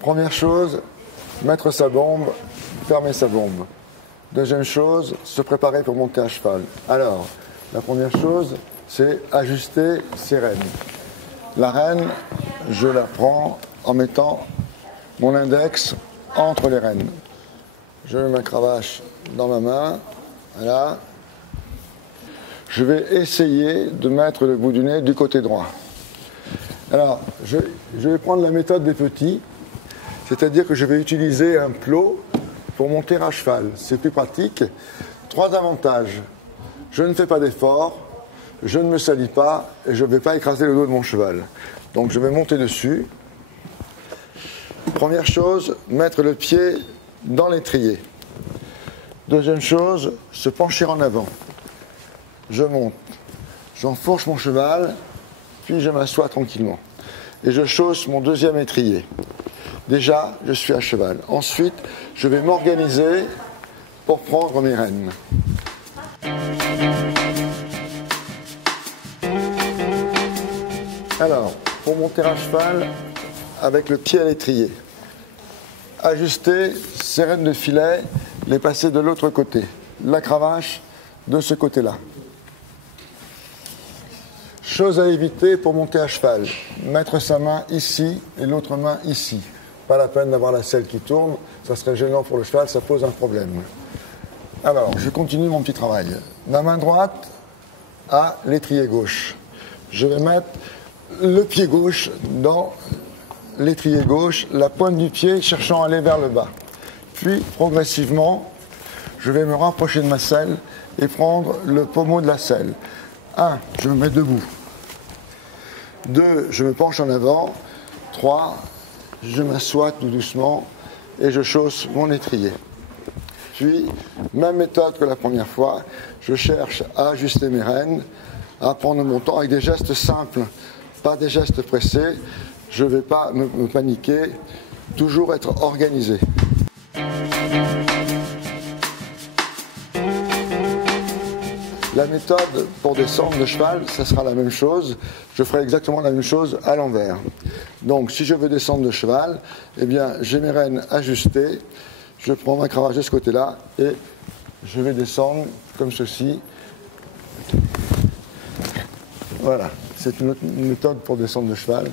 Première chose, mettre sa bombe, fermer sa bombe. Deuxième chose, se préparer pour monter à cheval. Alors, la première chose, c'est ajuster ses rênes. La rêne, je la prends en mettant mon index entre les rênes. Je mets ma cravache dans ma main, voilà. Je vais essayer de mettre le bout du nez du côté droit. Alors, je vais prendre la méthode des petits, c'est-à-dire que je vais utiliser un plot pour monter à cheval. C'est plus pratique. 3 avantages. Je ne fais pas d'effort, je ne me salis pas et je ne vais pas écraser le dos de mon cheval. Donc je vais monter dessus. Première chose, mettre le pied dans l'étrier. Deuxième chose, se pencher en avant. Je monte, j'enfourche mon cheval, puis je m'assois tranquillement. Et je chausse mon deuxième étrier. Déjà, je suis à cheval. Ensuite, je vais m'organiser pour prendre mes rênes. Alors, pour monter à cheval, avec le pied à l'étrier, ajuster ses rênes de filet, les passer de l'autre côté. La cravache de ce côté-là. Chose à éviter pour monter à cheval, mettre sa main ici et l'autre main ici. Pas la peine d'avoir la selle qui tourne, ça serait gênant pour le cheval, ça pose un problème. Alors, je continue mon petit travail. Ma main droite à l'étrier gauche. Je vais mettre le pied gauche dans l'étrier gauche, la pointe du pied cherchant à aller vers le bas. Puis, progressivement, je vais me rapprocher de ma selle et prendre le pommeau de la selle. 1, je me mets debout. 2, je me penche en avant. 3, je m'assois tout doucement et je chausse mon étrier. Puis, même méthode que la première fois, je cherche à ajuster mes rênes, à prendre mon temps avec des gestes simples, pas des gestes pressés. Je ne vais pas me paniquer, toujours être organisé. La méthode pour descendre de cheval, ça sera la même chose. Je ferai exactement la même chose à l'envers. Donc, si je veux descendre de cheval, eh bien, j'ai mes rênes ajustées. Je prends ma cravache de ce côté-là et je vais descendre comme ceci. Voilà, c'est une autre méthode pour descendre de cheval.